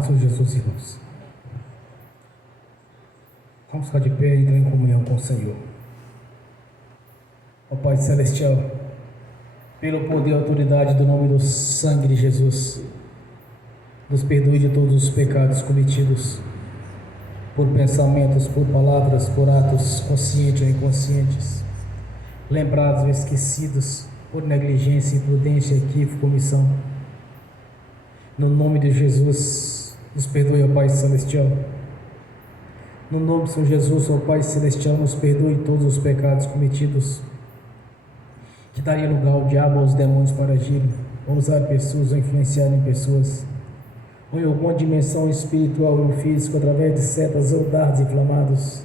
paz do Senhor Jesus, irmãos. Vamos ficar de pé e entrar em comunhão com o Senhor. Ó Pai Celestial, pelo poder e autoridade do nome do sangue de Jesus, nos perdoe de todos os pecados cometidos por pensamentos, por palavras, por atos conscientes ou inconscientes, lembrados ou esquecidos, por negligência, imprudência, equívoco, omissão. No nome de Jesus, nos perdoe, ó Pai Celestial. No nome do Senhor Jesus, ó Pai Celestial, nos perdoe todos os pecados cometidos, que daria lugar ao diabo, aos demônios para agirem, ou usar pessoas, ou influenciarem pessoas, ou em alguma dimensão espiritual ou física, através de setas ou dardos inflamados,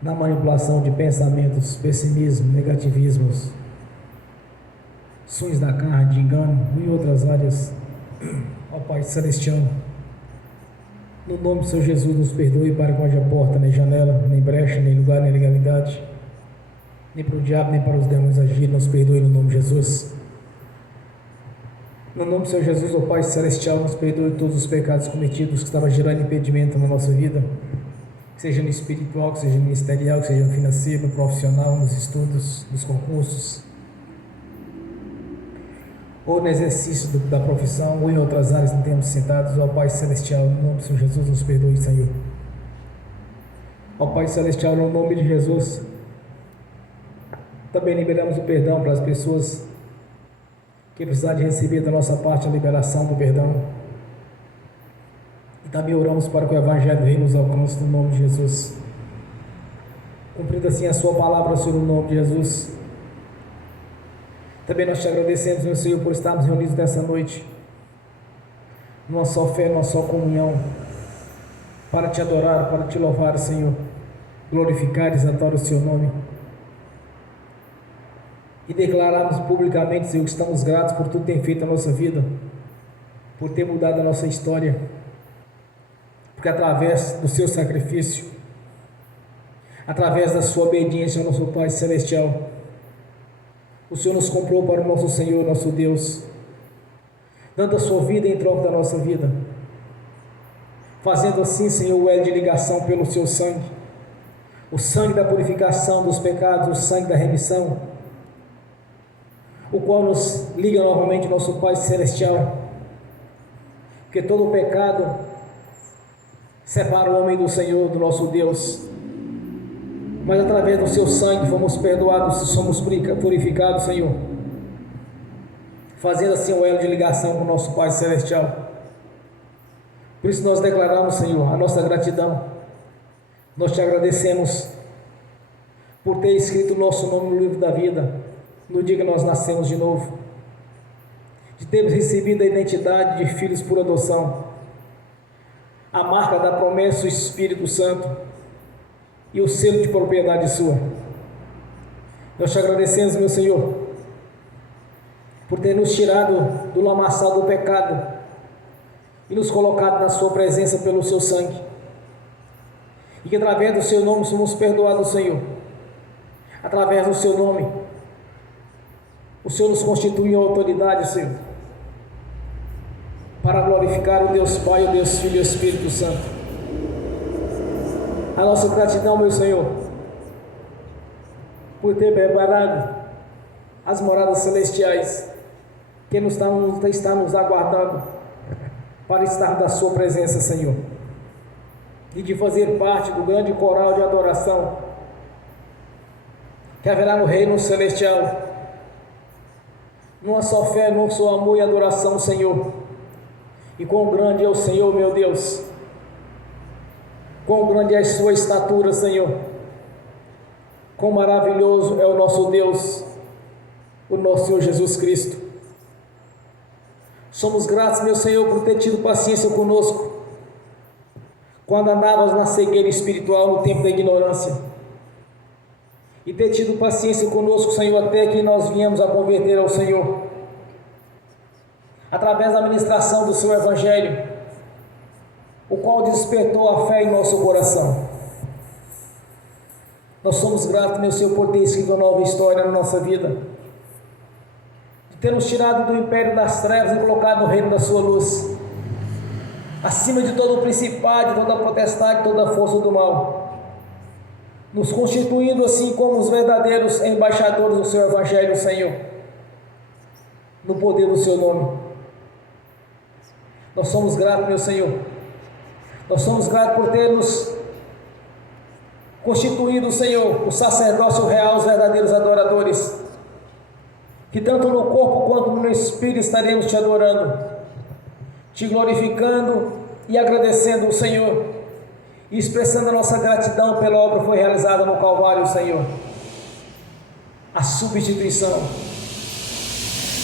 na manipulação de pensamentos, pessimismo, negativismos, sonhos da carne, de engano, ou em outras áreas. Ó Pai Celestial, no nome do Senhor Jesus, nos perdoe para que não haja porta, nem janela, nem brecha, nem lugar, nem legalidade, nem para o diabo, nem para os demônios agirem. Nos perdoe no nome de Jesus. No nome do Senhor Jesus, ó Pai Celestial, nos perdoe todos os pecados cometidos que estavam gerando impedimento na nossa vida, que seja no espiritual, que seja no ministerial, que seja no financeiro, no profissional, nos estudos, nos concursos, ou no exercício da profissão, ou em outras áreas não temos sentados. Ó Pai Celestial, no nome do Senhor Jesus, nos perdoe, Senhor. Ó Pai Celestial, no nome de Jesus, também liberamos o perdão para as pessoas que precisarem de receber da nossa parte a liberação do perdão. E também oramos para que o Evangelho do Reino nos alcance no nome de Jesus. Cumprindo assim a sua palavra, Senhor, no nome de Jesus. Também nós te agradecemos, meu Senhor, por estarmos reunidos nessa noite, numa só fé, numa só comunhão, para te adorar, para te louvar, Senhor, glorificar e exaltar o seu nome, e declararmos publicamente, Senhor, que estamos gratos por tudo que tem feito na nossa vida, por ter mudado a nossa história, porque através do seu sacrifício, através da sua obediência ao nosso Pai Celestial, o Senhor nos comprou para o nosso Senhor, nosso Deus, dando a sua vida em troca da nossa vida, fazendo assim, Senhor, o elo de ligação pelo seu sangue, o sangue da purificação dos pecados, o sangue da remissão, o qual nos liga novamente ao nosso Pai Celestial, porque todo o pecado separa o homem do Senhor, do nosso Deus, mas através do seu sangue fomos perdoados, somos purificados, Senhor, fazendo assim o elo de ligação com o nosso Pai Celestial. Por isso nós declaramos, Senhor, a nossa gratidão. Nós te agradecemos por ter escrito o nosso nome no livro da vida, no dia que nós nascemos de novo, de termos recebido a identidade de filhos por adoção, a marca da promessa do Espírito Santo e o selo de propriedade sua. Nós te agradecemos, meu Senhor, por ter nos tirado do lamaçal do pecado e nos colocado na sua presença pelo seu sangue, e que através do seu nome somos perdoados, Senhor. Através do seu nome o Senhor nos constitui em autoridade, Senhor, para glorificar o Deus Pai, o Deus Filho e o Espírito Santo. A nossa gratidão, meu Senhor, por ter preparado as moradas celestiais que está nos aguardando para estar na sua presença, Senhor, e de fazer parte do grande coral de adoração que haverá no reino celestial, numa só fé, num só amor e adoração, Senhor. E quão grande é o Senhor, meu Deus, quão grande é a sua estatura, Senhor, quão maravilhoso é o nosso Deus, o nosso Senhor Jesus Cristo. Somos gratos, meu Senhor, por ter tido paciência conosco quando andávamos na cegueira espiritual no tempo da ignorância, e ter tido paciência conosco, Senhor, até que nós viemos a converter ao Senhor, através da ministração do seu Evangelho, o qual despertou a fé em nosso coração. Nós somos gratos, meu Senhor, por ter escrito uma nova história na nossa vida, de ter nos tirado do império das trevas e colocado no reino da sua luz, acima de todo o principado, de toda a potestade, de toda a força do mal, nos constituindo assim como os verdadeiros embaixadores do seu Evangelho, Senhor, no poder do seu nome. Nós somos gratos, meu Senhor. Nós somos gratos por ter nos constituído, Senhor, o sacerdócio real, os verdadeiros adoradores, que tanto no corpo quanto no espírito estaremos te adorando, te glorificando e agradecendo o Senhor, e expressando a nossa gratidão pela obra que foi realizada no Calvário, Senhor, a substituição,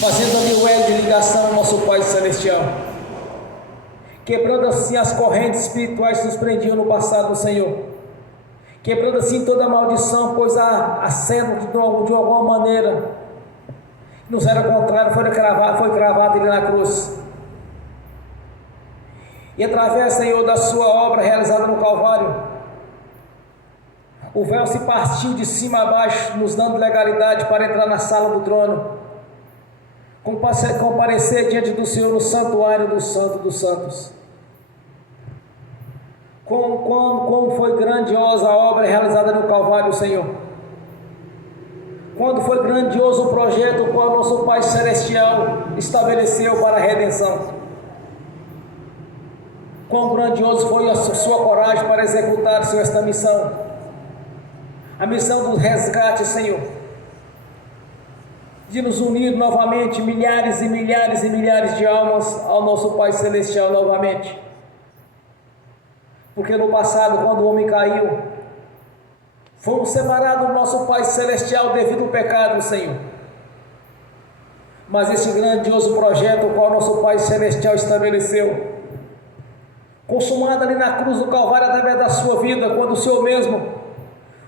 fazendo ali o elo de ligação ao nosso Pai Celestial, quebrando assim as correntes espirituais que nos prendiam no passado, Senhor, quebrando assim toda a maldição, pois a cena de alguma maneira nos era contrário, foi cravado ali na cruz. E através, Senhor, da sua obra realizada no Calvário, o véu se partiu de cima a baixo, nos dando legalidade para entrar na sala do trono, comparecer diante do Senhor no santuário do Santo dos Santos. Como foi grandiosa a obra realizada no Calvário, Senhor. Quando foi grandioso o projeto qual nosso Pai Celestial estabeleceu para a redenção. Quão grandioso foi a sua coragem para executar esta missão. A missão do resgate, Senhor. De nos unir novamente, milhares e milhares e milhares de almas ao nosso Pai Celestial novamente. Porque no passado, quando o homem caiu, fomos separados do nosso Pai Celestial devido ao pecado, Senhor. Mas esse grandioso projeto, o qual nosso Pai Celestial estabeleceu, consumado ali na cruz do Calvário através da sua vida, quando o Senhor mesmo,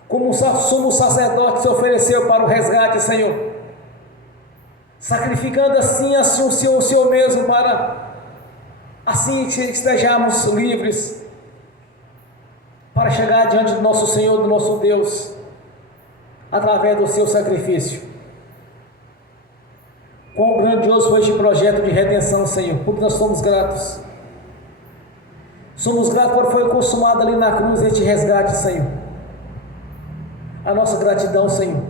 como sumo sacerdote, se ofereceu para o resgate, Senhor, sacrificando assim o Senhor mesmo, para assim estejamos livres, para chegar diante do nosso Senhor, do nosso Deus, através do seu sacrifício. Quão grandioso foi este projeto de redenção, Senhor, porque nós somos gratos. Somos gratos por foi consumado ali na cruz este resgate, Senhor. A nossa gratidão, Senhor,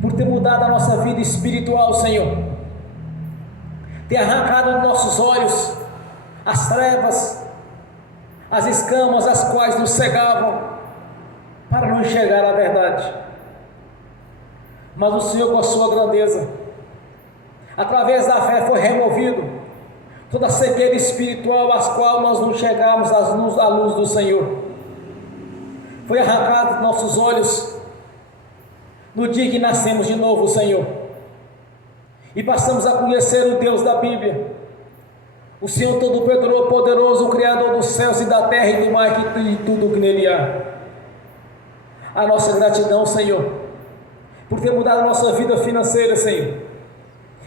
por ter mudado a nossa vida espiritual, Senhor, ter arrancado dos nossos olhos as trevas, as escamas as quais nos cegavam para não enxergar a verdade. Mas o Senhor, com a sua grandeza, através da fé foi removido toda a cegueira espiritual às qual nós não chegamos à luz do Senhor. Foi arrancado dos nossos olhos no dia que nascemos de novo, Senhor, e passamos a conhecer o Deus da Bíblia, o Senhor Todo-Poderoso, o Criador dos céus e da terra e do mar e tudo o que nele há. A nossa gratidão, Senhor, por ter mudado a nossa vida financeira, Senhor,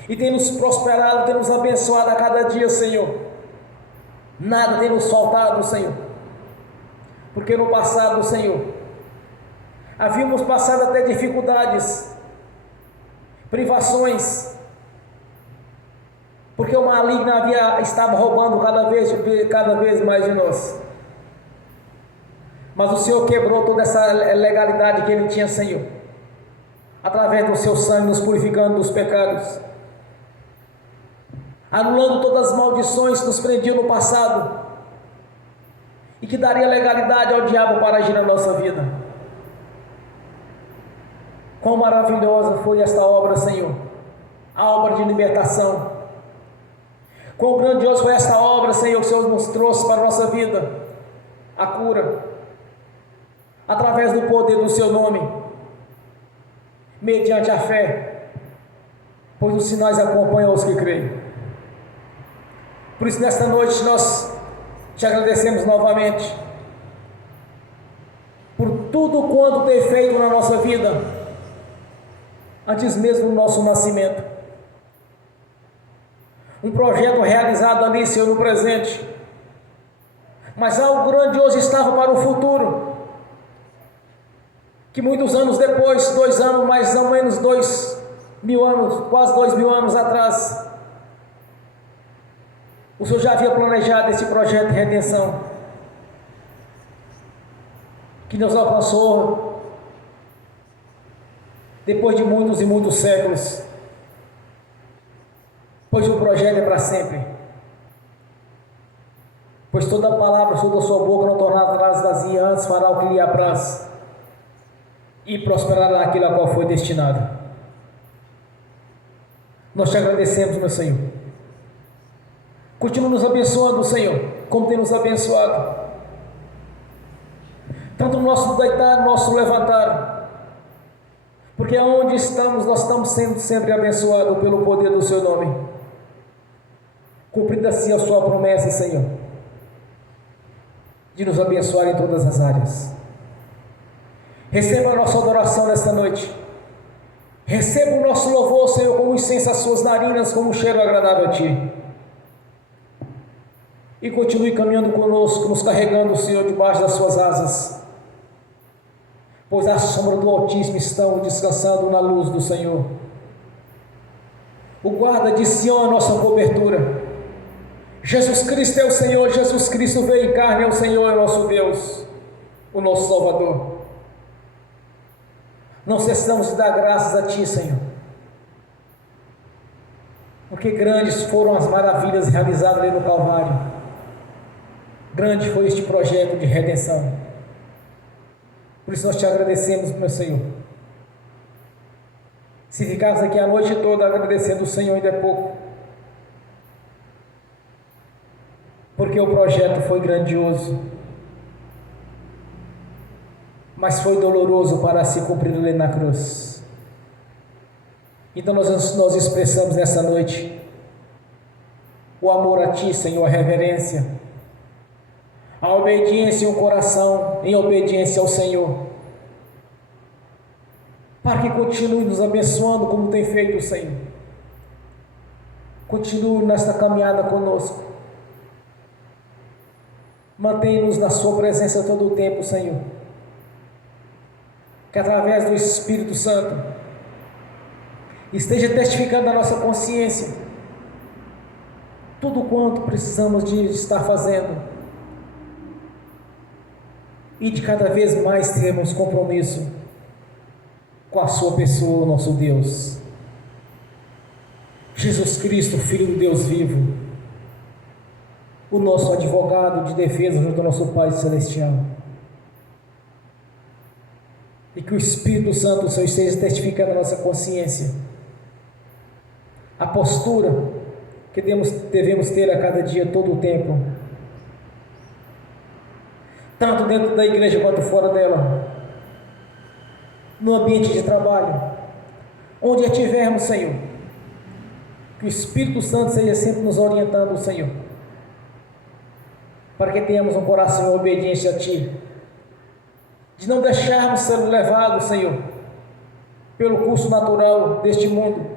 e tem nos prosperado, tem nos abençoado a cada dia, Senhor. Nada tem nos faltado, Senhor, porque no passado, Senhor, havíamos passado até dificuldades, privações, porque o maligno estava roubando cada vez mais de nós. Mas o Senhor quebrou toda essa legalidade que Ele tinha, Senhor, através do seu sangue, nos purificando dos pecados, anulando todas as maldições que nos prendiam no passado e que daria legalidade ao diabo para agir na nossa vida. Quão maravilhosa foi esta obra, Senhor, a obra de libertação. Quão grandiosa foi esta obra, Senhor, que o Senhor nos trouxe para a nossa vida, a cura, através do poder do seu nome, mediante a fé, pois os sinais acompanham os que creem. Por isso, nesta noite, nós te agradecemos novamente por tudo quanto tem feito na nossa vida, antes mesmo do nosso nascimento. Um projeto realizado ali, Senhor, no presente, mas algo grandioso estava para o futuro, que muitos anos depois, 2 anos, mais ou menos 2.000 anos, quase 2.000 anos atrás, O Senhor já havia planejado esse projeto de redenção que nos alcançou depois de muitos e muitos séculos, pois o projeto é para sempre. Pois toda palavra sobre a sua boca não tornará vazia, antes fará o que lhe apraz e prosperará aquilo a qual foi destinado. Nós te agradecemos, meu Senhor. Continua nos abençoando, Senhor, como tem nos abençoado, tanto no nosso deitar, no nosso levantar, porque onde estamos, nós estamos sendo sempre abençoados pelo poder do Seu nome. Cumprida assim a Sua promessa, Senhor, de nos abençoar em todas as áreas. Receba a nossa adoração nesta noite. Receba o nosso louvor, Senhor, como incenso às Suas narinas, como um cheiro agradável a Ti. E continue caminhando conosco, nos carregando, Senhor, debaixo das Suas asas, pois a sombra do Altíssimo estão descansando na luz do Senhor. O guarda de Sião é a nossa cobertura. Jesus Cristo é o Senhor, Jesus Cristo veio em carne, é o Senhor, é o nosso Deus, o nosso Salvador. Não cessamos de dar graças a Ti, Senhor, porque grandes foram as maravilhas realizadas ali no Calvário. Grande foi este projeto de redenção. Por isso nós te agradecemos, meu Senhor. Se ficarmos aqui a noite toda agradecendo o Senhor, ainda é pouco, porque o projeto foi grandioso, mas foi doloroso para se cumprir ali na cruz. Então nós expressamos nessa noite o amor a Ti, Senhor, a reverência, a obediência e o coração em obediência ao Senhor, para que continue nos abençoando como tem feito o Senhor. Continue nesta caminhada conosco. Mantenha-nos na Sua presença todo o tempo, Senhor. Que através do Espírito Santo esteja testificando a nossa consciência tudo quanto precisamos de estar fazendo, e de cada vez mais termos compromisso com a Sua pessoa, nosso Deus, Jesus Cristo, Filho do Deus vivo, o nosso advogado de defesa junto ao nosso Pai Celestial. E que o Espírito Santo, o Senhor, esteja testificando a nossa consciência, a postura que devemos ter a cada dia, todo o tempo, tanto dentro da igreja quanto fora dela, no ambiente de trabalho, onde estivermos, Senhor, que o Espírito Santo seja sempre nos orientando, Senhor, para que tenhamos um coração em obediência a Ti, de não deixarmos ser levados, Senhor, pelo curso natural deste mundo,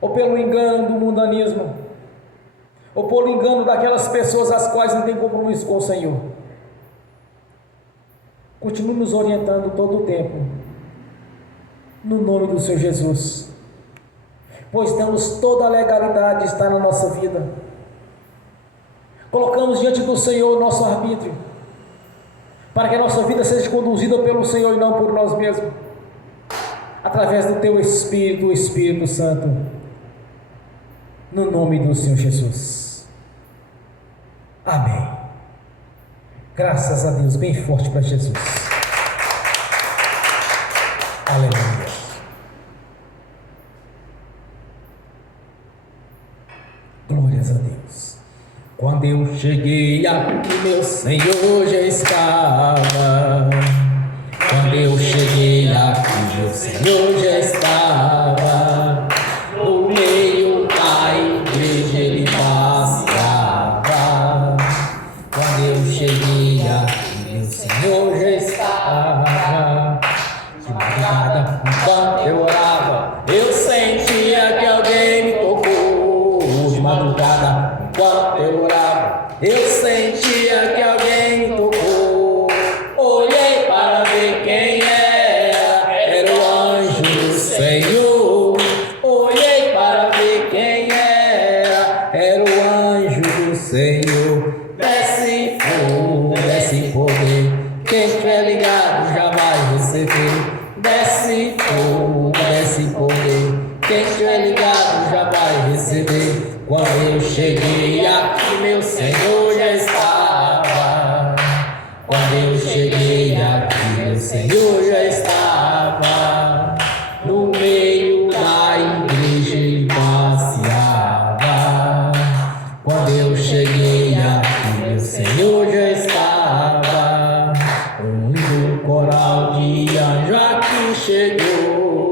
ou pelo engano do mundanismo, ou pelo engano daquelas pessoas as quais não têm compromisso com o Senhor. Continue nos orientando todo o tempo, no nome do Senhor Jesus, pois temos toda a legalidade de estar na nossa vida. Colocamos diante do Senhor o nosso arbítrio, para que a nossa vida seja conduzida pelo Senhor e não por nós mesmos, através do Teu Espírito, o Espírito Santo, no nome do Senhor Jesus. Amém. Graças a Deus, bem forte para Jesus. Aleluia. Glórias a Deus. Quando eu cheguei aqui, meu Senhor já estava. Quando eu cheguei aqui, meu Senhor já estava. No meio da igreja ele passeava. Quando eu cheguei aqui, meu Senhor já estava. De madrugada, enquanto eu orava, eu sentia que alguém me tocou. De madrugada, enquanto eu orava, eu sentia que alguém me tocou. Olhei para ver quem era o anjo do Senhor. Olhei para ver quem era o anjo Senhor. Desce fogo, desce poder. Quem tiver ligado já vai receber. Desce fogo, desce poder. Quem tiver ligado já vai receber. Quando eu cheguei aqui, meu Senhor já estava. Quando eu cheguei aqui, meu Senhor já estava. No meio da igreja ele passeava. Quando eu cheguei aqui, meu Senhor já estava. Um lindo coral de anjo aqui chegou.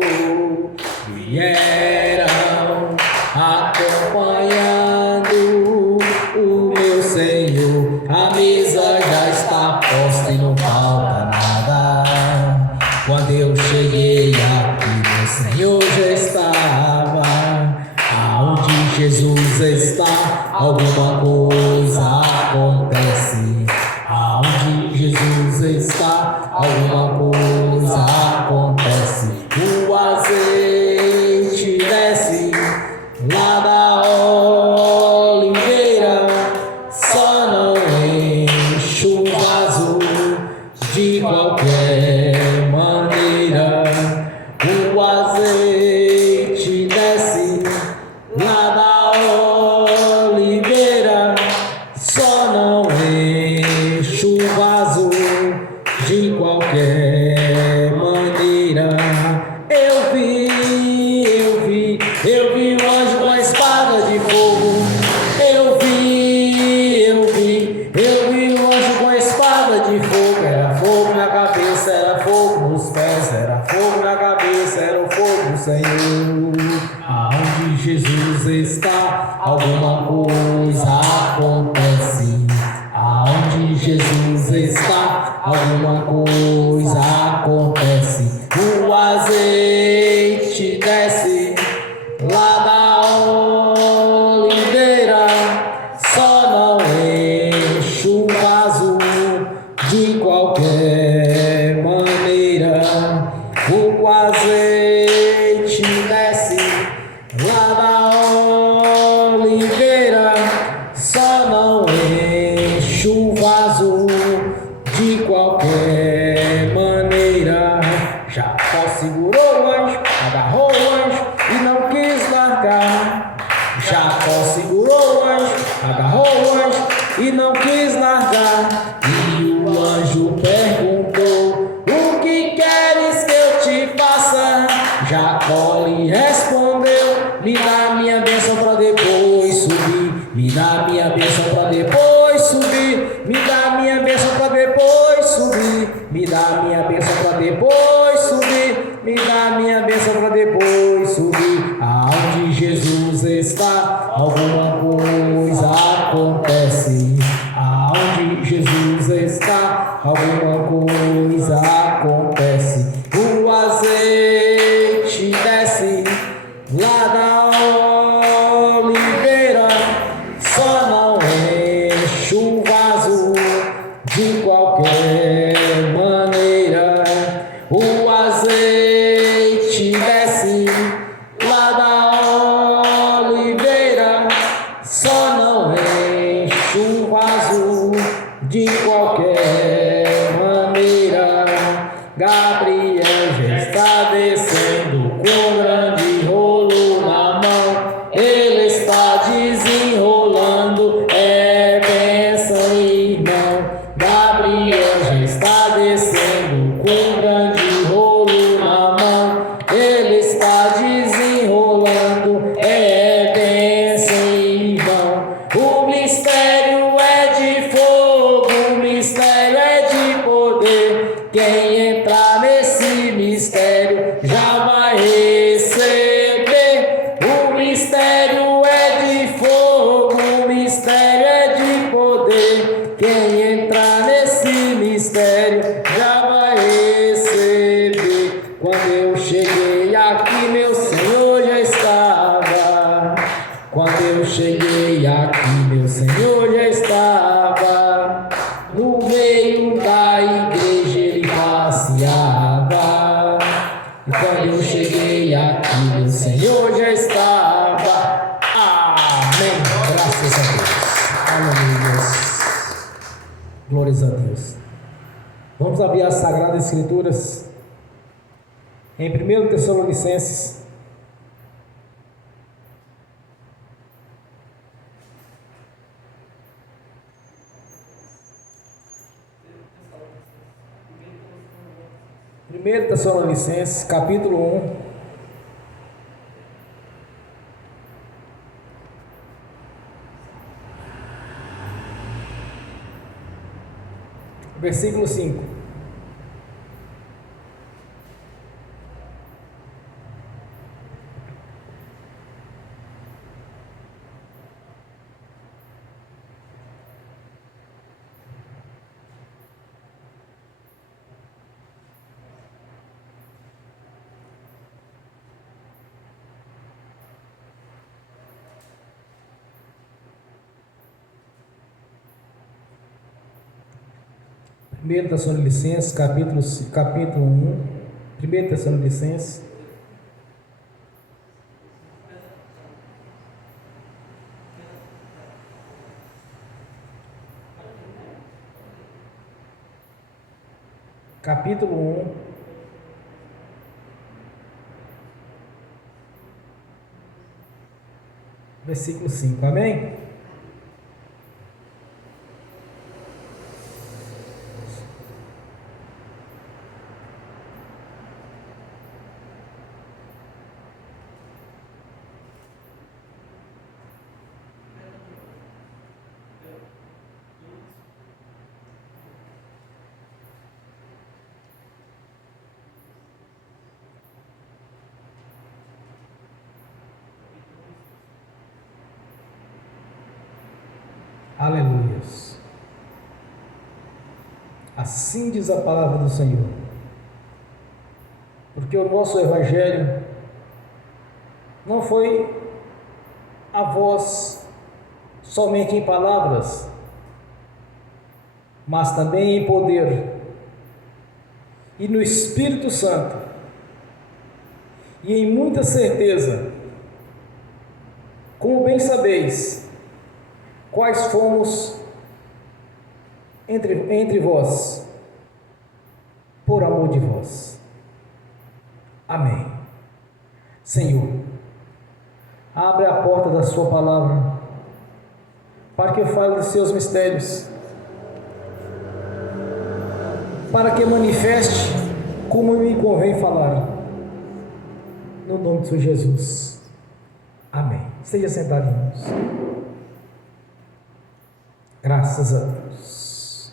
Vieram acompanhando o meu Senhor. A mesa já está posta e não falta nada. Quando eu cheguei aqui, meu Senhor já estava. Aonde Jesus está, alguma coisa acontece. Aonde Jesus está, alguma coisa acontece. O azeite desce lá da oliveira, só não enche o vaso de qualquer maneira. O azeite desce lá da oliveira, só não enche o vaso de qualquer maneira. Eu vi o anjo com a espada de fogo. Eu vi o anjo com a espada de fogo. Era fogo na cabeça, era fogo nos pés, era fogo na cabeça, era o fogo do Senhor. Aonde Jesus está, alguma coisa acontece. Aonde Jesus está, alguma coisa acontece. O azeite desce lá da oliveira, só não enche o vaso de qualquer maneira. O azeite desce lá da oliveira, só não enche o vaso de qualquer maneira. Jacó segurou o anjo, agarrou o anjo e não quis largar. Jacó segurou o anjo, agarrou o anjo e não quis largar. E o anjo perguntou: o que queres que eu te faça? Jacó lhe respondeu: me dá minha bênção para depois subir. Me dá minha bênção para depois subir. Me dá minha bênção para depois subir. Me dá minha bênção para depois subir. Me dá minha bênção para depois subir. Aonde Jesus está, alguma coisa acontece. Aonde Jesus está, alguma coisa acontece. O azeite desce lá da oliveira, só não enche o vaso de qualquer maneira. O azeite desce lá da oliveira, só não enche o vaso de qualquer maneira. Gabriel já está descendo com grande rolo na mão. Ele está desenrolando, é bênção, irmão. Gabriel já está descendo com grande rolo na mão. Ele está desenrolando, é bênção, irmão. O mistério é de fogo, o mistério é de poder. Quem entrar nesse mistério já vai receber. O mistério é de fogo, o mistério é de poder. Quem entrar nesse mistério já vai receber. Quando eu cheguei aqui, meu Senhor já estava. Quando eu cheguei aqui, meu Senhor já estava. No meio da igreja ele passeava. E quando eu cheguei aqui, meu Senhor já estava. Amém. Graças a Deus. Glórias a Deus. Vamos abrir as Sagradas Escrituras em 1 Tessalonicenses, capítulo 1, versículo 5. Primeiro Tessalonicenses, capítulo 1, 1 Tessalonicenses, capítulo 1, versículo 5, amém? Aleluias. Assim diz a palavra do Senhor. Porque o nosso Evangelho não foi a voz somente em palavras, mas também em poder e no Espírito Santo e em muita certeza, como bem sabeis, quais fomos entre vós, por amor de vós. Amém. Senhor, abre a porta da sua palavra, para que eu fale dos seus mistérios, para que manifeste como me convém falar, no nome de Jesus. Amém. Esteja sentado, irmãos. Graças a Deus.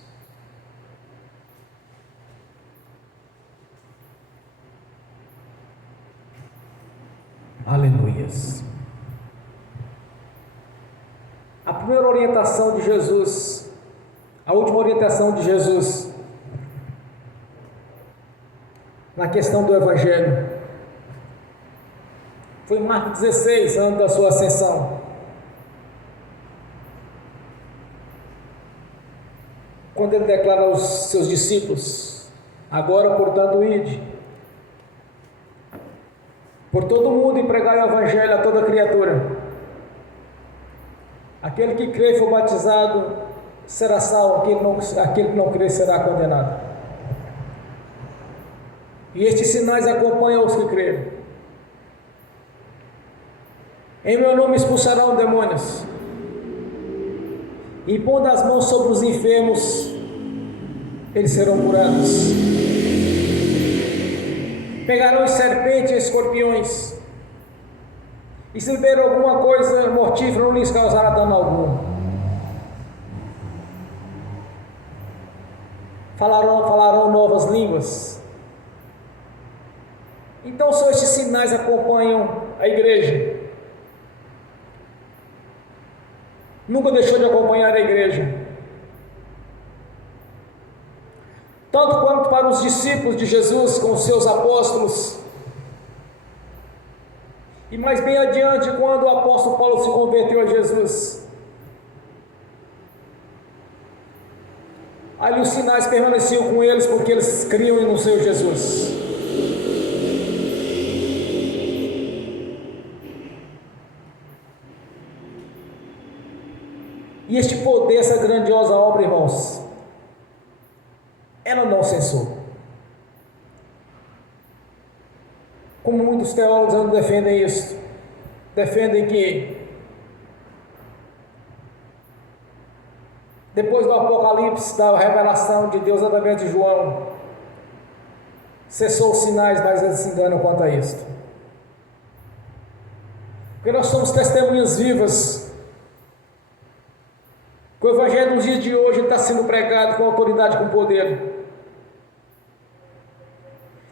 Aleluias. A primeira orientação de Jesus, a última orientação de Jesus na questão do Evangelho foi em Marcos 16, ano da sua ascensão, quando ele declara aos seus discípulos: agora, portanto, ide por todo o mundo e pregai o Evangelho a toda criatura. Aquele que crê e for batizado será salvo, aquele que não crê será condenado. E estes sinais acompanham os que crerem. Em meu nome expulsarão demônios, impondo as mãos sobre os enfermos, eles serão curados. Pegarão serpentes e escorpiões, e se beberem alguma coisa mortífera, não lhes causará dano algum. Falarão novas línguas. Então só estes sinais acompanham a igreja. Nunca deixou de acompanhar a igreja. Tanto quanto para os discípulos de Jesus com os seus apóstolos, e mais bem adiante, quando o apóstolo Paulo se converteu a Jesus, ali os sinais permaneciam com eles, porque eles criam no Senhor Jesus. E este poder, essa grandiosa obra, irmãos, ela não cessou. Como muitos teólogos não defendem isso, defendem que depois do Apocalipse, da revelação de Deus através de João, cessou os sinais, mas eles se enganam quanto a isto. Porque nós somos testemunhas vivas que o Evangelho nos dias de hoje está sendo pregado com autoridade, com poder.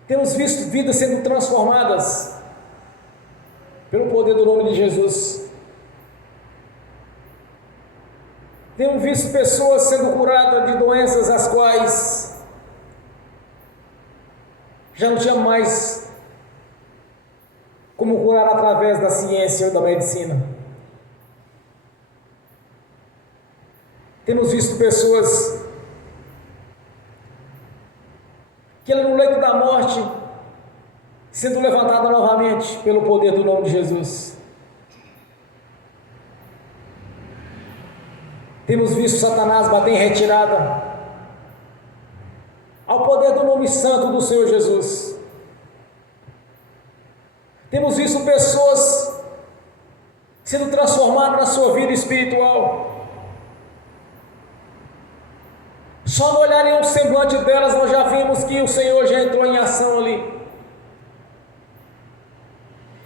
Temos visto vidas sendo transformadas pelo poder do nome de Jesus. Temos visto pessoas sendo curadas de doenças as quais já não tinha mais como curar através da ciência ou da medicina. Temos visto pessoas que no leito da morte sendo levantada novamente pelo poder do nome de Jesus. Temos visto Satanás bater em retirada ao poder do nome santo do Senhor Jesus. Temos visto pessoas sendo transformadas na sua vida espiritual. Só no olharem o semblante delas, nós já vimos que o Senhor já entrou em ação ali.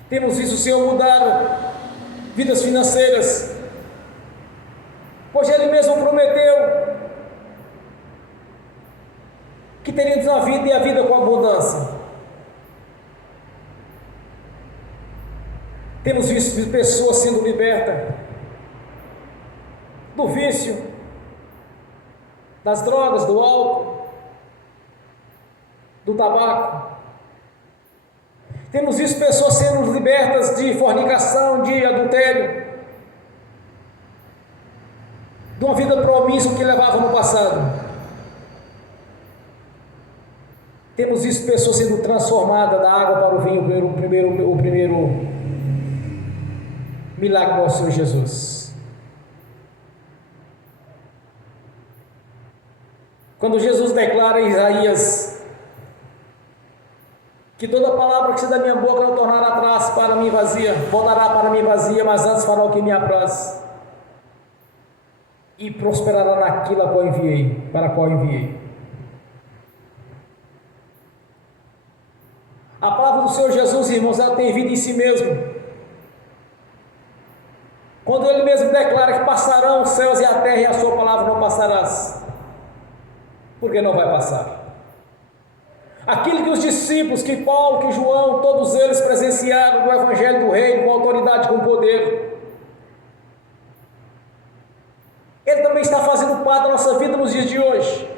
Temos visto o Senhor mudar vidas financeiras, pois Ele mesmo prometeu que teríamos a vida e a vida com abundância. Temos visto pessoas sendo libertas do vício, das drogas, do álcool, do tabaco. Temos visto pessoas sendo libertas de fornicação, de adultério, de uma vida promíscua que levavam no passado. Temos visto pessoas sendo transformadas da água para o vinho, o primeiro milagre do nosso Senhor Jesus. Quando Jesus declara em Isaías que toda palavra que se da minha boca não tornará atrás para mim vazia, voltará para mim vazia, mas antes fará o que me apraz e prosperará naquilo a qual enviei, para a qual enviei. A palavra do Senhor Jesus, irmãos, ela tem vida em si mesmo. Quando Ele mesmo declara que passarão os céus e a terra e a sua palavra não passarás, porque não vai passar. Aquilo que os discípulos, que Paulo, que João, todos eles presenciaram do Evangelho do Reino, com autoridade, com poder, Ele também está fazendo parte da nossa vida nos dias de hoje.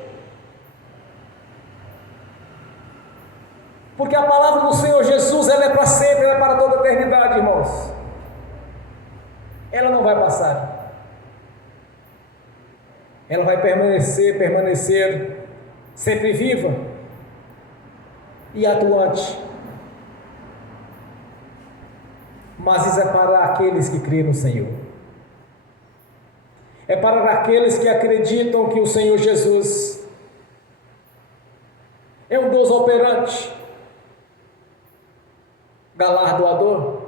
Porque a palavra do Senhor Jesus, ela é para sempre, ela é para toda a eternidade, irmãos. Ela não vai passar. Ela vai permanecer sempre viva e atuante. Mas isso é para aqueles que creem no Senhor. É para aqueles que acreditam que o Senhor Jesus é um Deus operante, galardoador,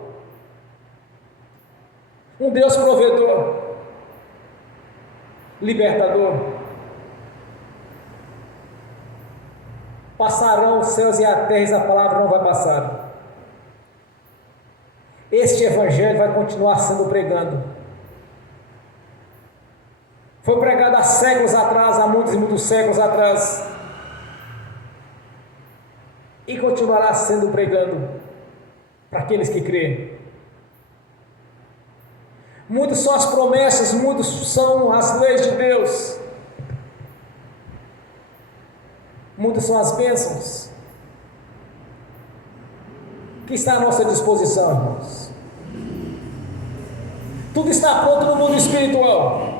um Deus provedor, libertador. Passarão os céus e a terra, e a palavra não vai passar. Este Evangelho vai continuar sendo pregado. Foi pregado há séculos atrás, há muitos e muitos séculos atrás, e continuará sendo pregado para aqueles que creem. Muitas são as promessas, muitas são as leis de Deus, muitas são as bênçãos que está à nossa disposição, irmãos. Tudo está pronto no mundo espiritual.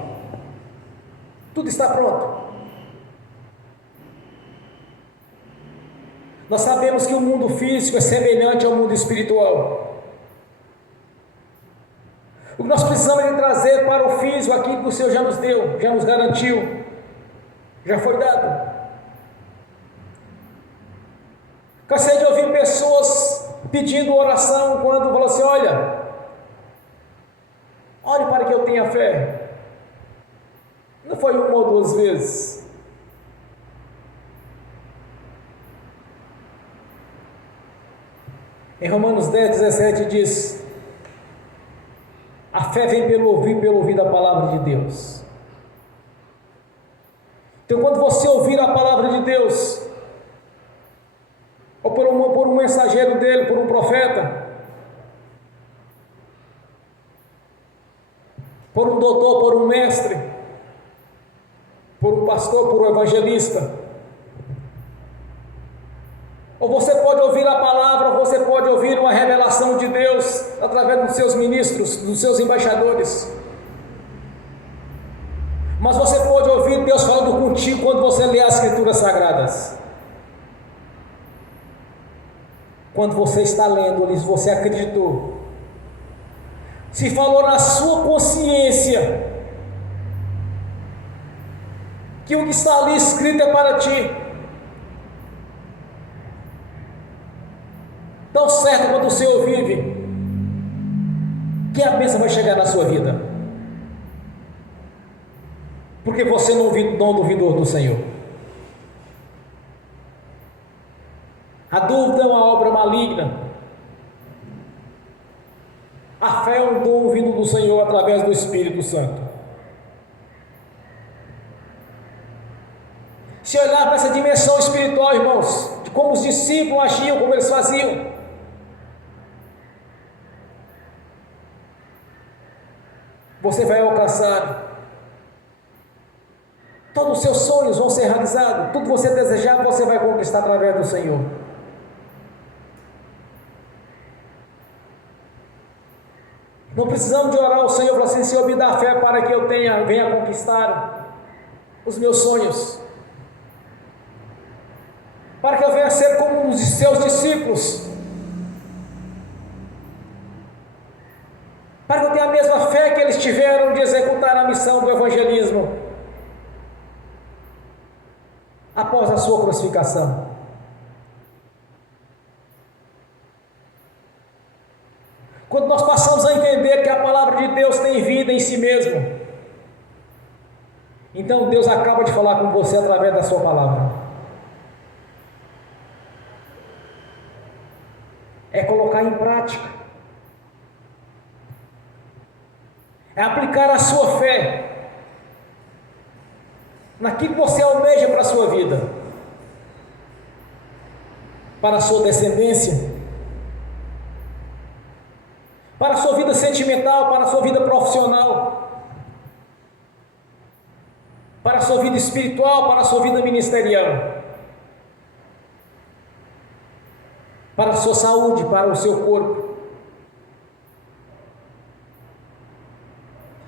Tudo está pronto. Nós sabemos que o mundo físico é semelhante ao mundo espiritual. O que nós precisamos é trazer para o físico aquilo que o Senhor já nos deu, já nos garantiu, já foi dado. Cansei de ouvir pessoas pedindo oração quando falou assim: olha, ore para que eu tenha fé. Não foi uma ou duas vezes. Em Romanos 10, 17 diz: a fé vem pelo ouvir da palavra de Deus. Então, quando você ouvir a palavra de Deus, ou por um mensageiro dele, por um profeta, por um doutor, por um mestre, por um pastor, por um evangelista, ou você pode ouvir a palavra, ou você pode ouvir uma revelação de Deus através dos seus ministros, dos seus embaixadores, mas você pode ouvir Deus falando contigo quando você lê as Escrituras Sagradas. Quando você está lendo, você acreditou, se falou na sua consciência que o que está ali escrito é para ti, tão certo quando o Senhor vive, que a bênção vai chegar na sua vida, porque você não duvidou do Senhor. A dúvida é uma obra maligna. A fé é um dom vindo do Senhor através do Espírito Santo. Se olhar para essa dimensão espiritual, irmãos, de como os discípulos agiam, como eles faziam, você vai alcançar. Todos os seus sonhos vão ser realizados. Tudo que você desejar, você vai conquistar através do Senhor. Não precisamos de orar ao Senhor para assim: Senhor, me dá fé para que eu venha conquistar os meus sonhos, para que eu venha ser como um dos seus discípulos, para que eu tenha a mesma fé que eles tiveram de executar a missão do evangelismo após a sua crucificação. Quando nós passamos a entender que a palavra de Deus tem vida em si mesmo, então Deus acaba de falar com você através da sua palavra. É colocar em prática, é aplicar a sua fé naquilo que você almeja para a sua vida, para a sua descendência, para a sua vida sentimental, para a sua vida profissional, para a sua vida espiritual, para a sua vida ministerial, para a sua saúde, para o seu corpo.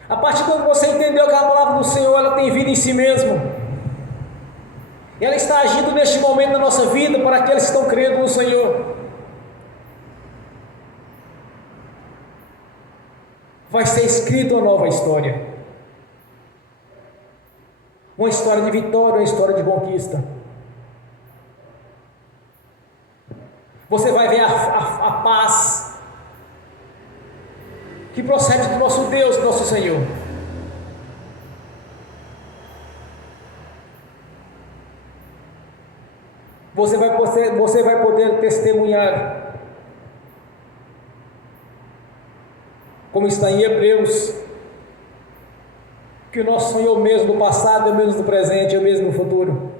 A partir de quando você entendeu que a palavra do Senhor ela tem vida em si mesmo, ela está agindo neste momento da nossa vida para aqueles que estão crendo no Senhor, vai ser escrita uma nova história, uma história de vitória, uma história de conquista. Você vai ver a paz que procede do nosso Deus, nosso Senhor. Você vai poder testemunhar, como está em Hebreus, que o nosso Senhor é o mesmo no passado, é o mesmo no presente, é o mesmo no futuro.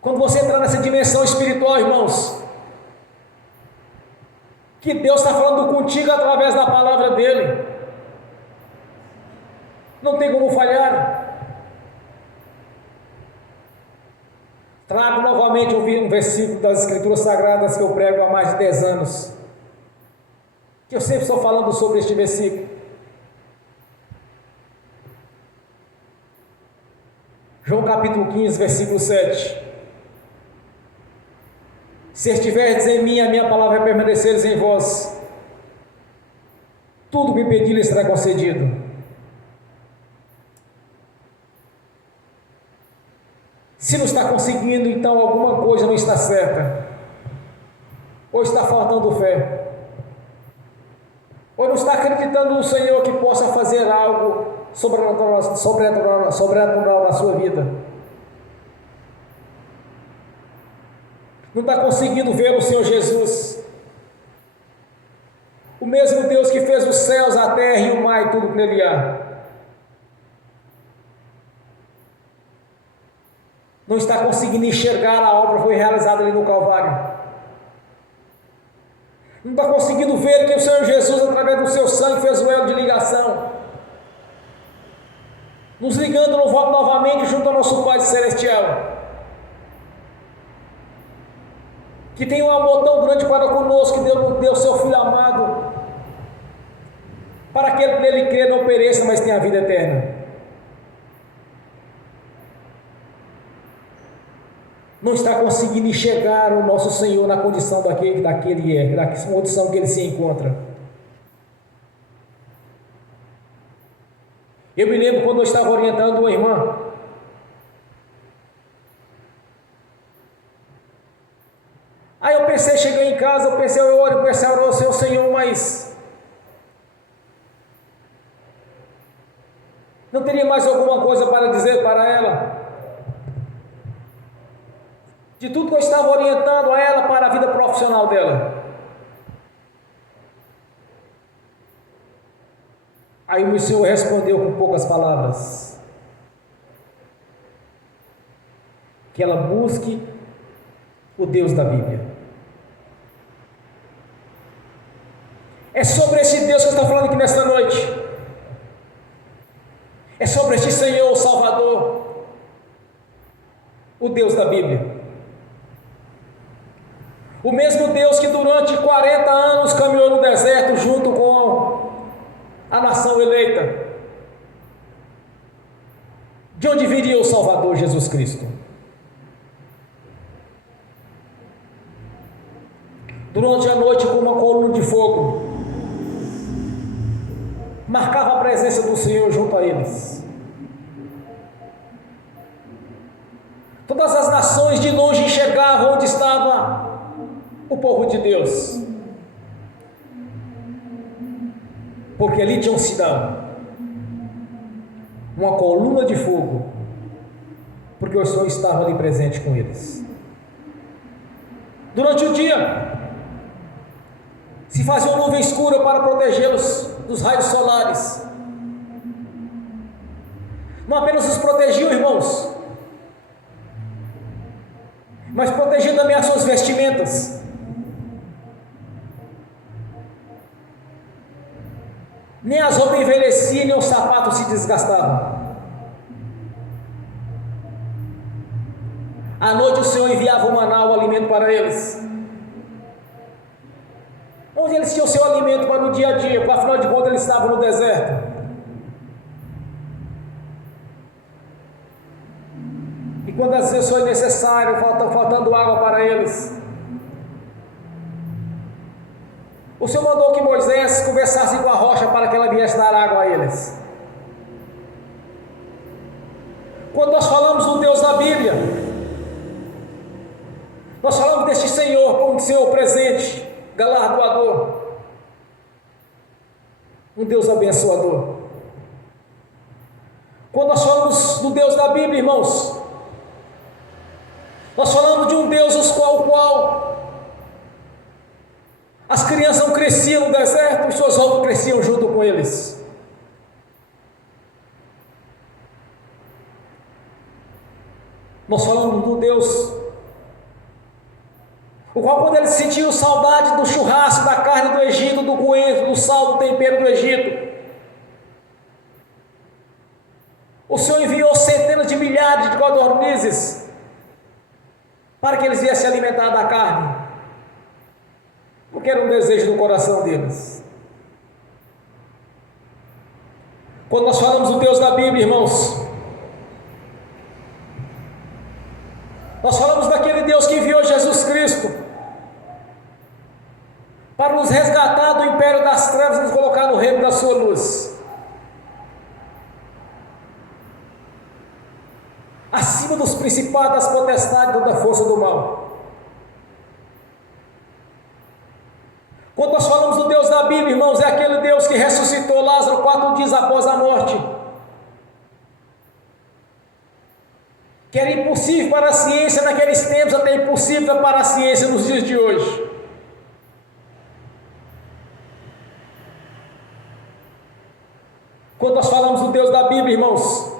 Quando você entrar nessa dimensão espiritual, irmãos, que Deus está falando contigo através da palavra dEle, não tem como falhar. Trago novamente um versículo das Escrituras Sagradas que eu prego há mais de 10 anos, que eu sempre estou falando sobre este versículo. João capítulo 15, versículo 7. Se estiverdes em mim, a minha palavra vai permaneceres em vós, tudo que me pedirem será concedido. Se não está conseguindo, então alguma coisa não está certa, ou está faltando fé, ou não está acreditando no Senhor que possa fazer algo sobrenatural na sua vida. Não está conseguindo ver o Senhor Jesus, o mesmo Deus que fez os céus, a terra e o mar e tudo que nele há. Não está conseguindo enxergar a obra que foi realizada ali no Calvário. Não está conseguindo ver que o Senhor Jesus, através do seu sangue, fez o elo de ligação, nos ligando novamente junto ao nosso Pai Celestial, que tem um amor tão grande para conosco, que deu seu Filho amado, para aquele que nele crê não pereça, mas tenha a vida eterna. Não está conseguindo enxergar o nosso Senhor na condição da condição que ele se encontra. Eu me lembro quando eu estava orientando uma irmã, aí eu pensei, cheguei em casa, eu orou, seu Senhor, mas não teria mais alguma coisa para dizer para ela? De tudo que eu estava orientando a ela para a vida profissional dela. Aí o Senhor respondeu com poucas palavras: que ela busque o Deus da Bíblia. É sobre esse Deus que eu estou falando aqui nesta noite. É sobre este Senhor Salvador, o Deus da Bíblia. O mesmo Deus que durante 40 anos caminhou no deserto junto com a nação eleita. De onde viria o Salvador Jesus Cristo? Durante a noite, com uma coluna de fogo, marcava a presença do Senhor junto a eles. Todas as nações de longe enxergavam onde estava o povo de Deus, porque ali tinha um sinal, uma coluna de fogo, porque o Senhor estava ali presente com eles. Durante o dia, se fazia uma nuvem escura para protegê-los dos raios solares. Não apenas os protegiam, irmãos, mas protegia também as suas vestimentas. Nem as roupas envelheciam, nem os sapatos se desgastavam. À noite o Senhor enviava o maná, o alimento para eles. Onde eles tinham o seu alimento para o dia a dia, porque afinal de contas eles estavam no deserto. E quando às vezes foi necessário, faltando água para eles, o Senhor mandou que Moisés conversasse com a rocha para que ela viesse dar água a eles. Quando nós falamos do Deus da Bíblia, nós falamos deste Senhor como um Senhor presente, galardoador, um Deus abençoador. Quando nós falamos do Deus da Bíblia, irmãos, nós falamos de um Deus o qual as crianças não cresciam no deserto e suas roupas cresciam junto com eles. Nós falamos do Deus o qual, quando eles sentiram saudade do churrasco, da carne do Egito, do coentro, do sal, do tempero do Egito, o Senhor enviou centenas de milhares de codornizes para que eles viessem se alimentar da carne, porque era um desejo do coração deles. Quando nós falamos do Deus da Bíblia, irmãos, nós falamos daquele Deus que enviou Jesus Cristo para nos resgatar do império das trevas e nos colocar no reino da sua luz. Acima dos principados, das potestades, da força do mal. Quando nós falamos do Deus da Bíblia, irmãos, é aquele Deus que ressuscitou Lázaro 4 dias após a morte. Que era impossível para a ciência naqueles tempos, até impossível para a ciência nos dias de hoje. Quando nós falamos do Deus da Bíblia, irmãos,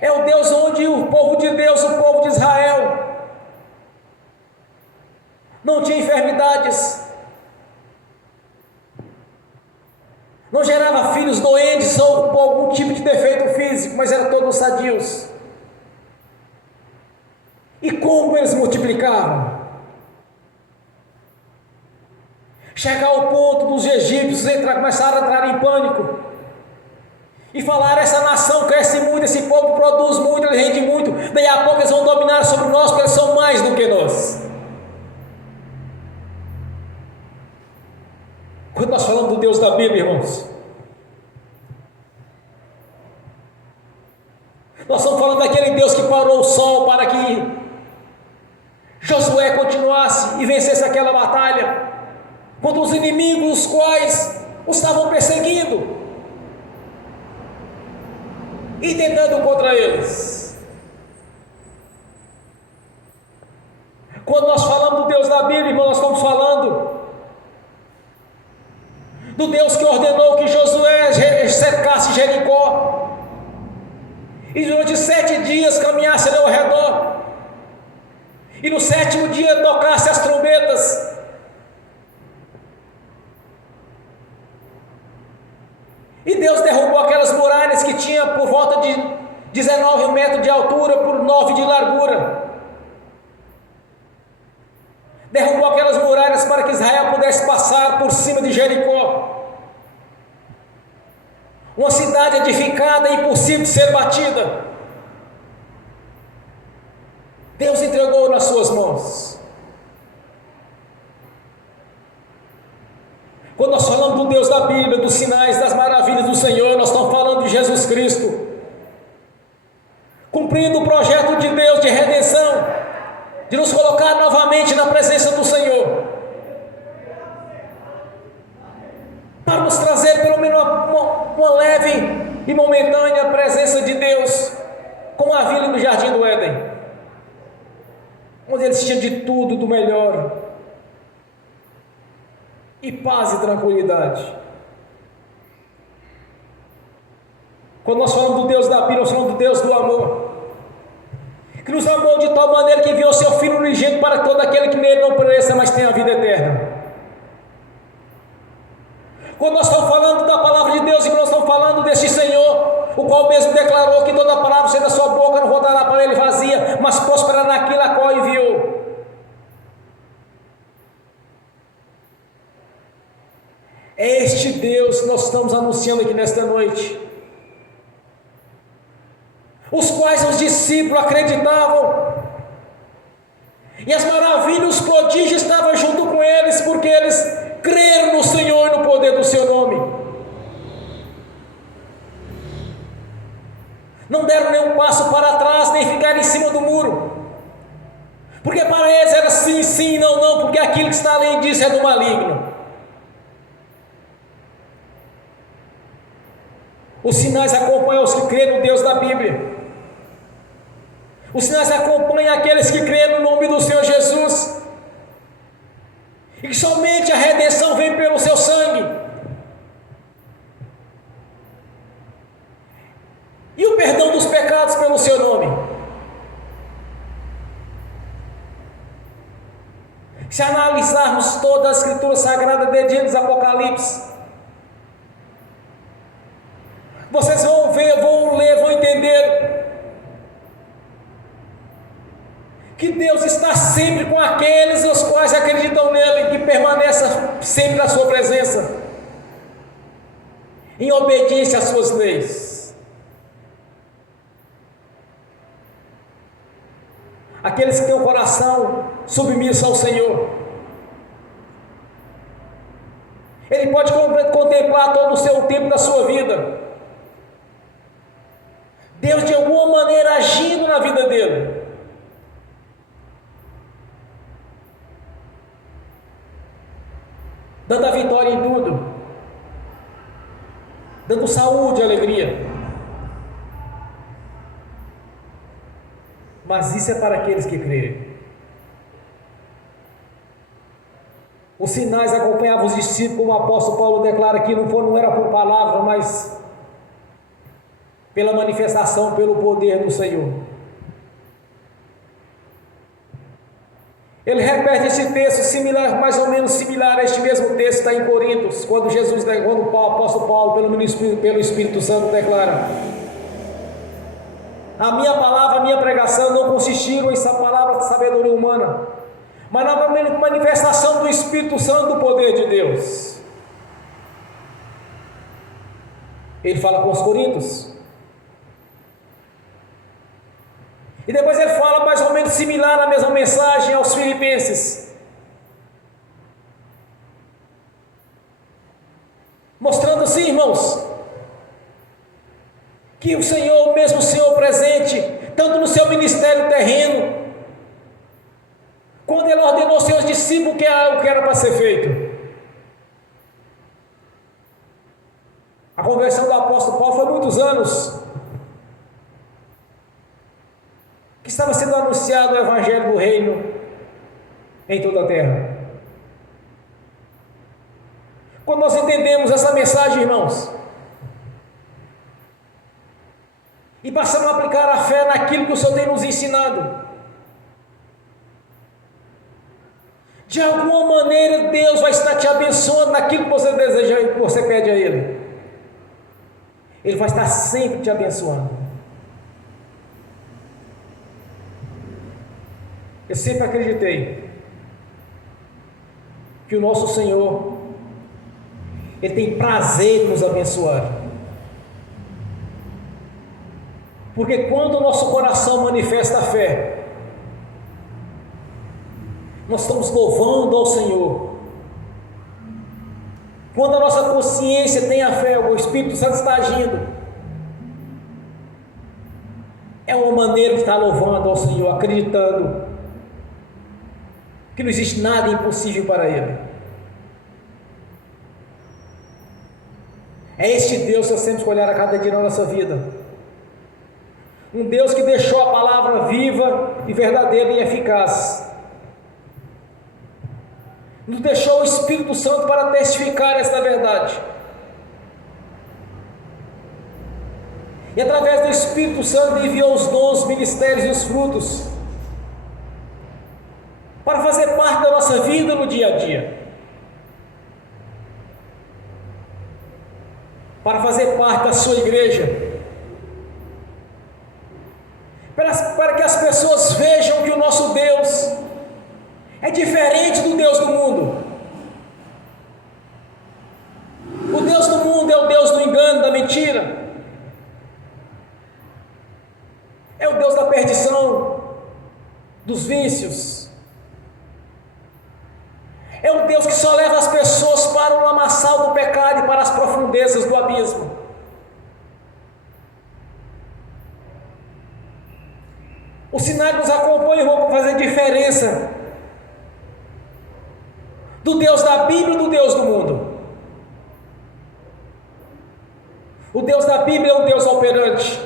é o Deus onde o povo de Deus, o povo de Israel, não tinha enfermidades, não gerava filhos doentes ou com algum tipo de defeito físico, mas eram todos sadios. E como eles multiplicavam? Chegar ao ponto dos egípcios começaram a entrar em pânico e falar: essa nação cresce muito, esse povo produz muito, ele rende muito, daí a pouco eles vão dominar sobre nós, porque eles são mais do que nós. Quando nós falamos do Deus da Bíblia, irmãos, nós estamos falando daquele Deus que parou o sol para que Josué continuasse e vencesse aquela batalha contra os inimigos os quais o estavam perseguindo e tentando contra eles. Quando nós falamos do Deus da Bíblia, irmão, nós estamos falando do Deus que ordenou que Josué cercasse Jericó e durante 7 dias caminhasse ali ao redor, e no 7º dia tocasse as trombetas. E Deus derrubou aquelas muralhas que tinha por volta de 19 metros de altura por 9 de largura. Derrubou aquelas muralhas para que Israel pudesse passar por cima de Jericó. Uma cidade edificada, impossível de ser batida. Deus entregou nas suas mãos. Quando nós falamos do Deus da Bíblia, dos sinais, das maravilhas do Senhor, nós estamos falando de Jesus Cristo, cumprindo o projeto de Deus de redenção, de nos colocar novamente na presença do Senhor, para nos trazer pelo menos uma leve e momentânea presença de Deus, como havia ali no Jardim do Éden, onde eles tinham de tudo do melhor, e paz e tranquilidade. Quando nós falamos do Deus da Bíblia, nós falamos do Deus do amor, que nos amou de tal maneira que enviou seu Filho unigênito para todo aquele que nele não pereça, mas tenha a vida eterna. Quando nós estamos falando da palavra de Deus, e nós estamos falando deste Senhor, o qual mesmo declarou que toda palavra sair da sua boca não voltará para ele vazia, mas prosperará naquilo a qual enviou. É este Deus que nós estamos anunciando aqui nesta noite, os quais os discípulos acreditavam, e as maravilhas, os prodígios estavam junto com eles, porque eles creram no Senhor e no poder do seu nome. Não deram nenhum passo para trás, nem ficaram em cima do muro, porque para eles era sim, sim, não, não, porque aquilo que está além disso é do maligno. Os sinais acompanham os que creem no Deus da Bíblia. Os sinais acompanham aqueles que creem no nome do Senhor Jesus, e que somente a redenção vem pelo seu sangue, e o perdão dos pecados pelo seu nome. Se analisarmos toda a Escritura Sagrada desde Gênesis Apocalipse, vocês vão ver, vão ler, vão entender que Deus está sempre com aqueles os quais acreditam nele, que permaneçam sempre na sua presença, em obediência às suas leis. Aqueles que têm o coração submisso ao Senhor, Ele pode contemplar todo o seu tempo da sua vida. Deus de alguma maneira agindo na vida dele. Dando a vitória em tudo. Dando saúde e alegria. Mas isso é para aqueles que creem. Os sinais acompanhavam os discípulos, como o apóstolo Paulo declara aqui, não era por palavra, mas pela manifestação, pelo poder do Senhor. Ele repete esse texto similar, mais ou menos similar a este mesmo texto que está em Coríntios, quando o apóstolo Paulo, pelo Espírito Santo, declara: a minha palavra, a minha pregação não consistiram em palavras de sabedoria humana, mas na manifestação do Espírito Santo, do poder de Deus. Ele fala com os coríntios. E depois ele fala mais ou menos similar a mesma mensagem aos filipenses. Mostrando assim, irmãos, que o Senhor, mesmo o Senhor presente, tanto no seu ministério terreno, quando ele ordenou aos seus discípulos o que era para ser feito. A conversão do apóstolo Paulo foi muitos anos que estava sendo anunciado o evangelho do reino em toda a terra. Quando nós entendemos essa mensagem, irmãos, e passamos a aplicar a fé naquilo que o Senhor tem nos ensinado, de alguma maneira Deus vai estar te abençoando naquilo que você deseja e que você pede a Ele. Ele vai estar sempre te abençoando. Eu sempre acreditei que o nosso Senhor, Ele tem prazer em nos abençoar. Porque quando o nosso coração manifesta a fé, nós estamos louvando ao Senhor. Quando a nossa consciência tem a fé, o Espírito Santo está agindo, é uma maneira de estar louvando ao Senhor, acreditando que não existe nada impossível para Ele. É este Deus que nós temos que olhar a cada dia na nossa vida. Um Deus que deixou a palavra viva e verdadeira e eficaz. Nos deixou o Espírito Santo para testificar esta verdade. E através do Espírito Santo enviou os dons, os ministérios e os frutos para fazer parte da nossa vida no dia a dia. Para fazer parte da sua igreja. Para que as pessoas vejam que o nosso Deus é diferente do Deus do mundo. O Deus do mundo é o Deus do engano, da mentira. É o Deus da perdição, dos vícios. É o Deus que só leva as pessoas para o lamaçal do pecado e para as profundezas do abismo. Os sinais nos acompanham para fazer diferença do Deus da Bíblia e do Deus do mundo. O Deus da Bíblia é um Deus operante.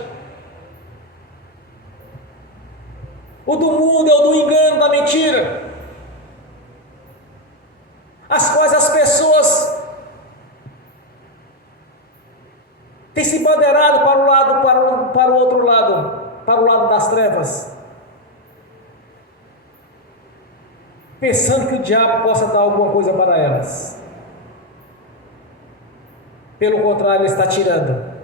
O do mundo é o do engano, da mentira, as quais as pessoas têm se bandeirado para o outro lado, para o lado das trevas, pensando que o diabo possa dar alguma coisa para elas. Pelo contrário, ele está tirando.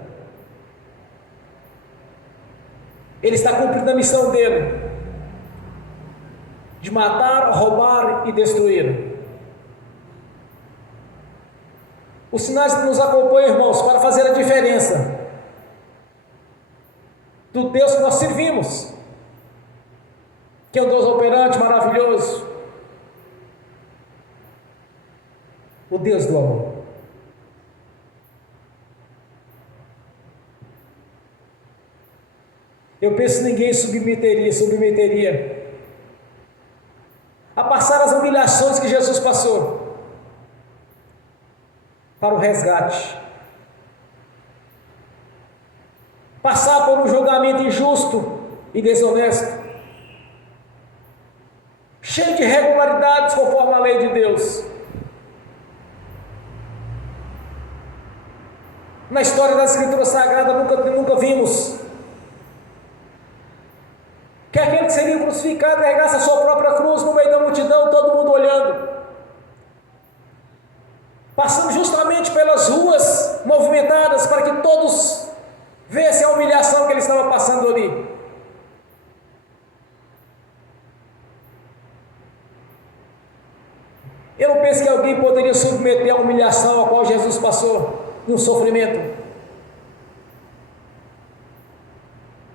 Ele está cumprindo a missão dele de matar, roubar e destruir. Os sinais que nos acompanham, irmãos, para fazer a diferença do Deus que nós servimos, que é um Deus operante, maravilhoso, o Deus do amor. Eu penso que ninguém submeteria a passar as humilhações que Jesus passou para o resgate. Passar por um julgamento injusto e desonesto, cheio de irregularidades conforme a lei de Deus. Na história da Escritura Sagrada nunca vimos que aquele que seria crucificado carregasse a sua própria cruz no meio da multidão, todo mundo olhando. Passando justamente pelas ruas movimentadas para que todos vissem a humilhação que ele estava passando ali. Eu não penso que alguém poderia submeter a humilhação a qual Jesus passou, no sofrimento,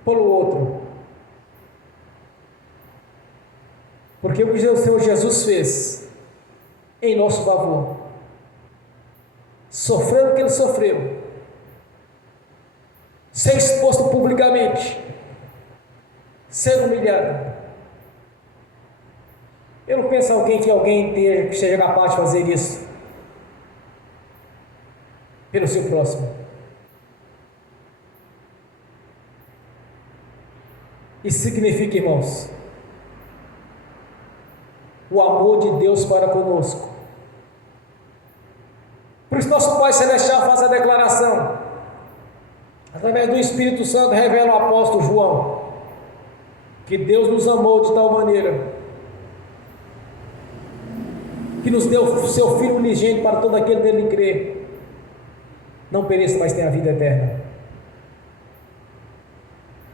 pelo outro. Porque o que o Senhor Jesus fez em nosso favor, sofrendo o que ele sofreu, ser exposto publicamente, ser humilhado. Eu não penso que alguém que seja capaz de fazer isso pelo seu próximo. Isso significa, irmãos, o amor de Deus para conosco. Por isso nosso Pai Celestial faz a declaração, através do Espírito Santo revela o apóstolo João, que Deus nos amou de tal maneira que nos deu o seu Filho unigênito para todo aquele que nele crê, não pereça, mas tenha a vida eterna.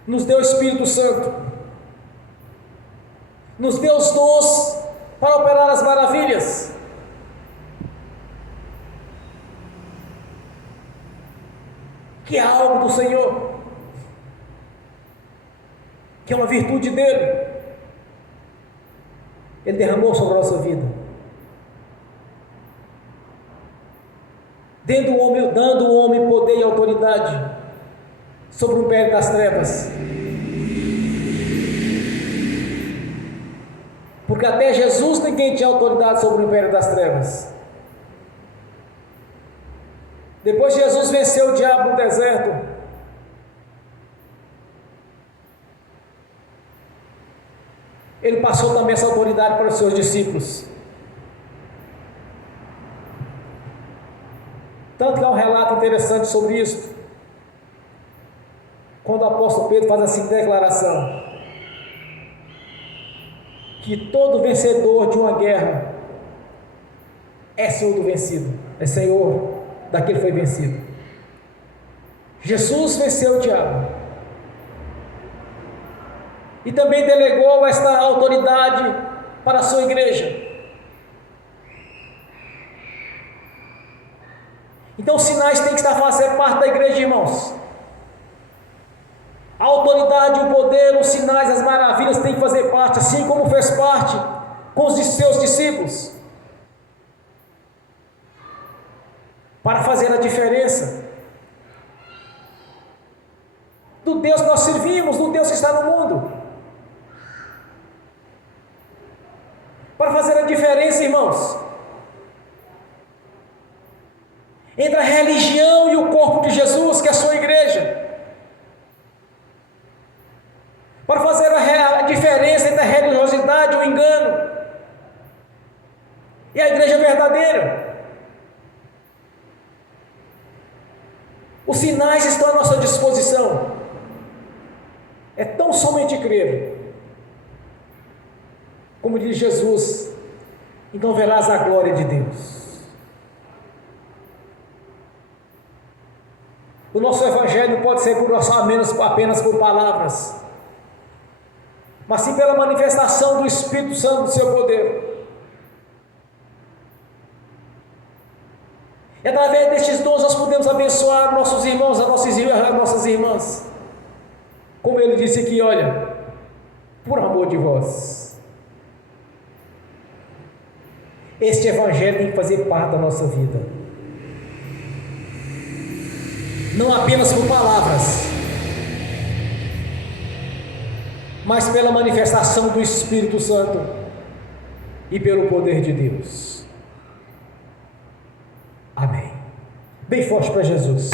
Nos deu o Espírito Santo, nos deu os dons para operar as maravilhas. Que é algo do Senhor, que é uma virtude dele. Ele derramou sobre a nossa vida, dando ao homem poder e autoridade sobre o império das trevas. Porque até Jesus ninguém tinha autoridade sobre o império das trevas. Depois Jesus venceu o diabo no deserto, ele passou também essa autoridade para os seus discípulos. Tanto que há um relato interessante sobre isso, quando o apóstolo Pedro faz assim declaração, que todo vencedor de uma guerra é senhor do vencido, é senhor daquele que foi vencido. Jesus venceu o diabo e também delegou esta autoridade para a sua igreja. Então os sinais têm que fazer parte da igreja, irmãos. A autoridade, o poder, os sinais, as maravilhas têm que fazer parte, assim como fez parte com os seus discípulos, para fazer a diferença do Deus que nós servimos, do Deus que está no mundo. Para fazer a diferença, irmãos, entre a religião e o corpo de Jesus, que é a sua igreja. Para fazer a diferença entre a religiosidade, o engano, e a igreja verdadeira. Os sinais estão à nossa disposição. É tão somente crer. Como diz Jesus, então verás a glória de Deus. O nosso evangelho não pode ser apenas por palavras, mas sim pela manifestação do Espírito Santo do seu poder. E através destes dons nós podemos abençoar nossos irmãos, as nossas irmãs. Como ele disse aqui, olha, por amor de vós. Este evangelho tem que fazer parte da nossa vida. Não apenas por palavras, mas pela manifestação do Espírito Santo e pelo poder de Deus. Amém. Bem forte para Jesus.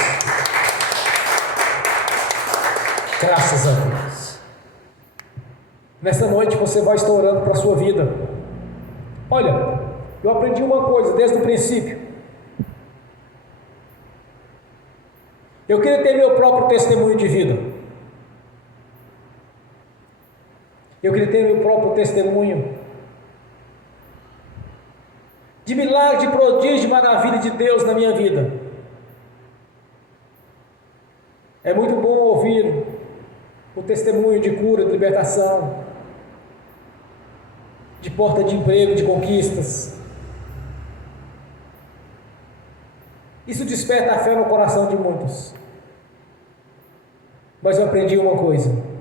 Graças a Deus. Nesta noite você vai estar orando para a sua vida. Olha, eu aprendi uma coisa desde o princípio. Eu queria ter meu próprio testemunho de vida. Eu queria ter meu próprio testemunho de milagre, de prodígio, de maravilha de Deus na minha vida. É muito bom ouvir o testemunho de cura, de libertação, de porta de emprego, de conquistas. Isso desperta a fé no coração de muitos. Mas eu aprendi uma coisa: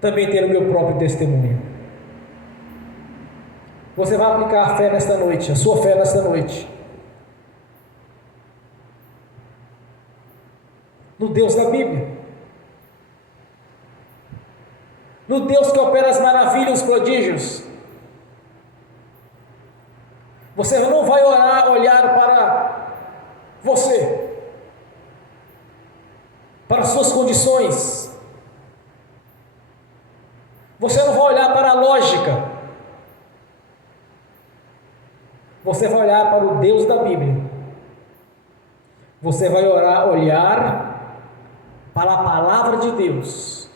também ter o meu próprio testemunho. Você vai aplicar a fé nesta noite, a sua fé nesta noite, no Deus da Bíblia, no Deus que opera as maravilhas, os prodígios. Você não vai olhar para você, para as suas condições. Você não vai olhar para a lógica. Você vai olhar para o Deus da Bíblia. Você vai olhar para a palavra de Deus.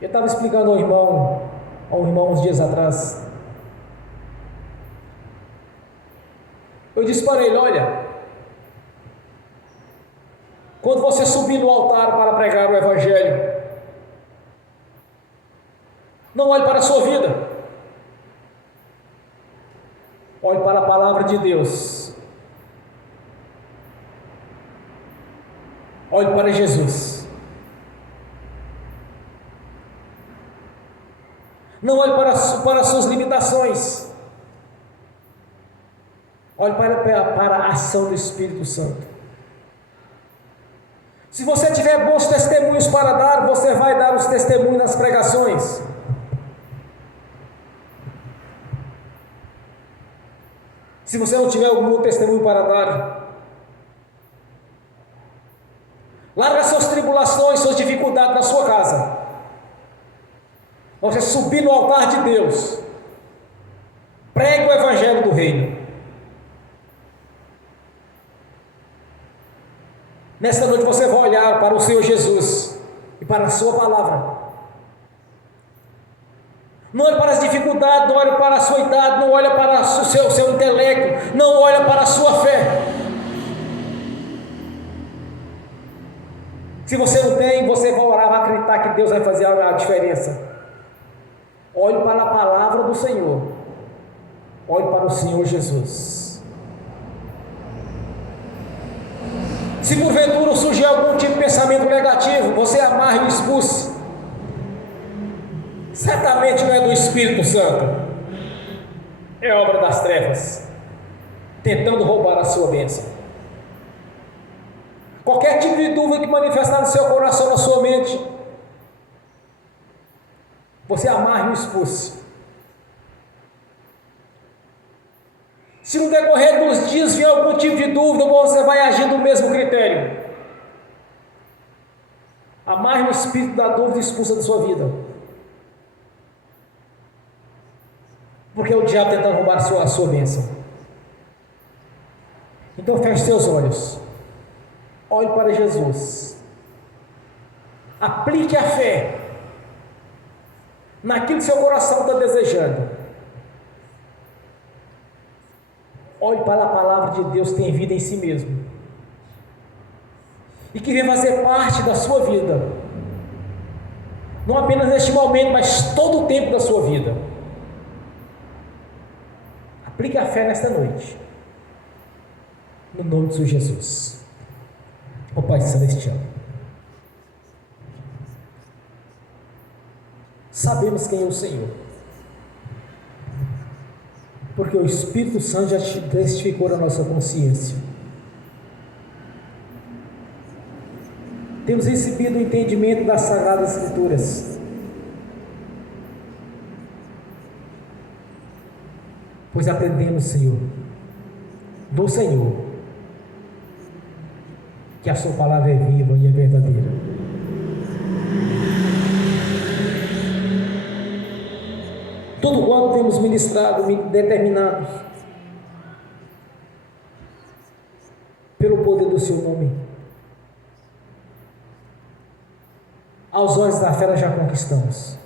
Eu estava explicando ao irmão uns dias atrás. Eu disse para ele: olha, quando você subir no altar para pregar o Evangelho, não olhe para a sua vida, olhe para a palavra de Deus, olhe para Jesus. Não olhe para as suas limitações, olhe para a ação do Espírito Santo. Se você tiver bons testemunhos para dar, você vai dar os testemunhos nas pregações. Se você não tiver algum testemunho para dar, larga suas tribulações, suas dificuldades na sua casa. Você subir no altar de Deus, pregue o Evangelho do Reino. Nesta noite você vai olhar para o Senhor Jesus e para a sua palavra. Não olhe para as dificuldades, não olhe para a sua idade, não olhe para o seu intelecto, não olhe para a sua fé. Se você não tem, você vai orar, vai acreditar que Deus vai fazer a diferença. Olhe para a palavra do Senhor, olhe para o Senhor Jesus. Se porventura surgir algum tipo de pensamento negativo, você amarre e o expulse. Certamente não é do Espírito Santo, é obra das trevas, tentando roubar a sua bênção. Qualquer tipo de dúvida que manifestar no seu coração, na sua mente, você amarre e o expulse. Se no decorrer dos dias vier algum tipo de dúvida, você vai agir do mesmo critério. Amarre o espírito da dúvida e expulsa da sua vida. Porque é o diabo tentando roubar a sua bênção. Então feche seus olhos. Olhe para Jesus. Aplique a fé naquilo que seu coração está desejando. Olhe para a palavra de Deus que tem vida em si mesmo e que vem fazer parte da sua vida, não apenas neste momento, mas todo o tempo da sua vida. Aplique a fé nesta noite, no nome de Jesus. Ó Pai Celestial, sabemos quem é o Senhor, porque o Espírito Santo já testificou a nossa consciência. temos recebido o entendimento das Sagradas Escrituras, pois aprendemos, Senhor, do Senhor, que a sua palavra é viva e é verdadeira. Tudo quanto temos ministrado, determinado pelo poder do seu nome, aos olhos da fé já conquistamos,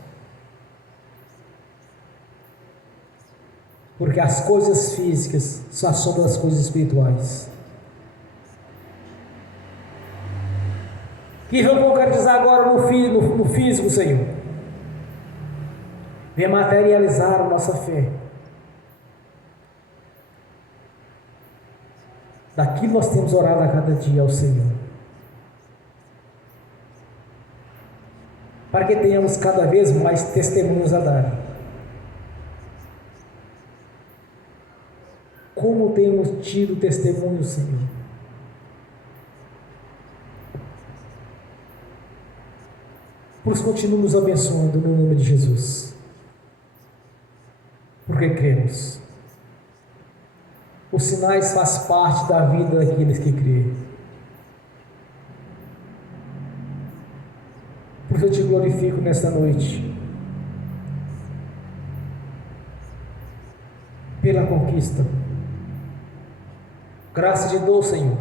porque as coisas físicas são a sombra das coisas espirituais, que vão concretizar agora no físico, Senhor. Venha materializar a nossa fé. Daquilo nós temos orado a cada dia ao Senhor, para que tenhamos cada vez mais testemunhos a dar. Como temos tido testemunhos, Senhor? Por isso, continue nos abençoando no nome de Jesus, porque cremos. Os sinais fazem parte da vida daqueles que creem. Por isso eu te glorifico nesta noite, pela conquista. Graças te dou, Senhor,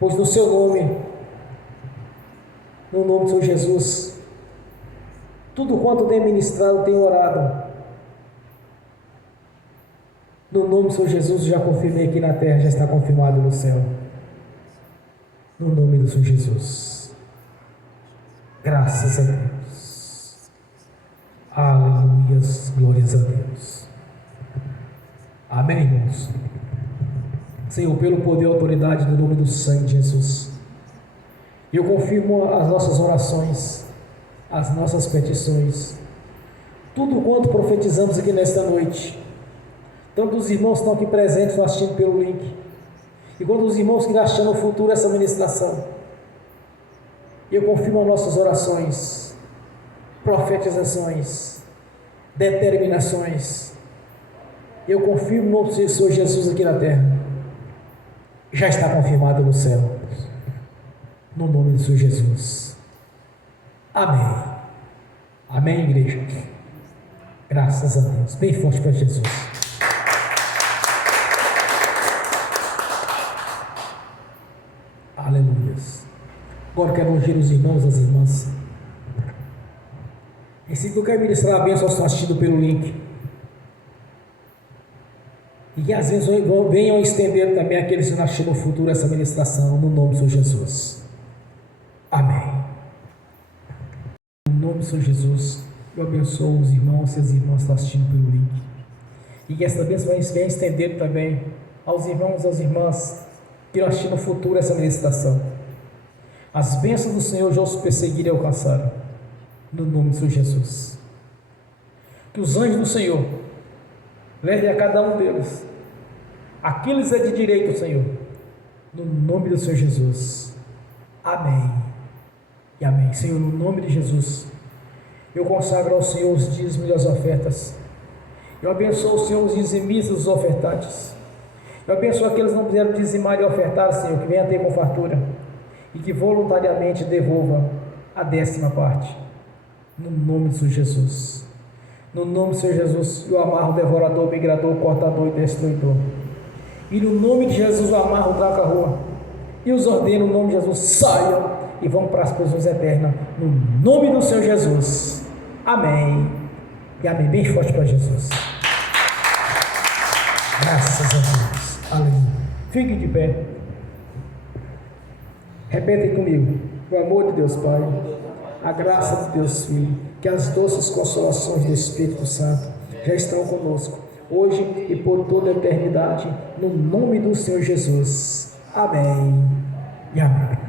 pois no seu nome, no nome do Senhor Jesus, tudo quanto tem ministrado, tem orado. No nome do Senhor Jesus, já confirmei aqui na terra, já está confirmado no céu. No nome do Senhor Jesus. Graças a Deus. Aleluias, glórias a Deus. Amém, irmãos? Senhor, pelo poder e autoridade do nome do sangue de Jesus, eu confirmo as nossas orações, as nossas petições, tudo quanto profetizamos aqui nesta noite, tanto os irmãos que estão aqui presentes, estão assistindo pelo link, e quanto os irmãos que acham no futuro essa ministração, eu confirmo as nossas orações, profetizações, determinações. Eu confirmo o nome do Senhor Jesus aqui na terra, já está confirmado no céu, no nome do Senhor Jesus. Amém. Amém, igreja. Graças a Deus. Bem forte para Jesus. Aleluia. Agora quero ungir os irmãos e as irmãs. E se tu quer ministrar a bênção aos que estão assistindo pelo link, e que às vezes venham estender também aqueles que não assistiram no futuro essa ministração, no nome do Senhor Jesus. Amém. No nome do Senhor Jesus, eu abençoo os irmãos e as irmãs que estão assistindo pelo link, e que essa bênção venha estender também aos irmãos e às irmãs que irão assistir no futuro essa ministração. As bênçãos do Senhor já os perseguirem e alcançaram, no nome do Senhor Jesus. Que os anjos do Senhor levem a cada um deles aquilo que é de direito, Senhor, no nome do Senhor Jesus. Amém e amém. Senhor, no nome de Jesus, eu consagro ao Senhor os dízimos e as ofertas. Eu abençoo o Senhor os dizimistas e os ofertantes. Eu abençoo aqueles que não puderam dizimar e ofertar, Senhor, que venha ter com fartura e que voluntariamente devolva a 10ª parte, no nome do Senhor Jesus. No nome do Senhor Jesus, eu amarro o devorador, migrador, cortador e destruidor. E no nome de Jesus, eu amarro o traca-rua e os ordeno, no nome de Jesus, saiam e vão para as prisões eternas, no nome do Senhor Jesus. Amém e amém. Bem forte para Jesus. Graças a Deus. Aleluia. Fique de pé. Repetem comigo. O amor de Deus Pai, a graça de Deus Filho, que as doces consolações do Espírito Santo já estão conosco, hoje e por toda a eternidade, no nome do Senhor Jesus. Amém e amém.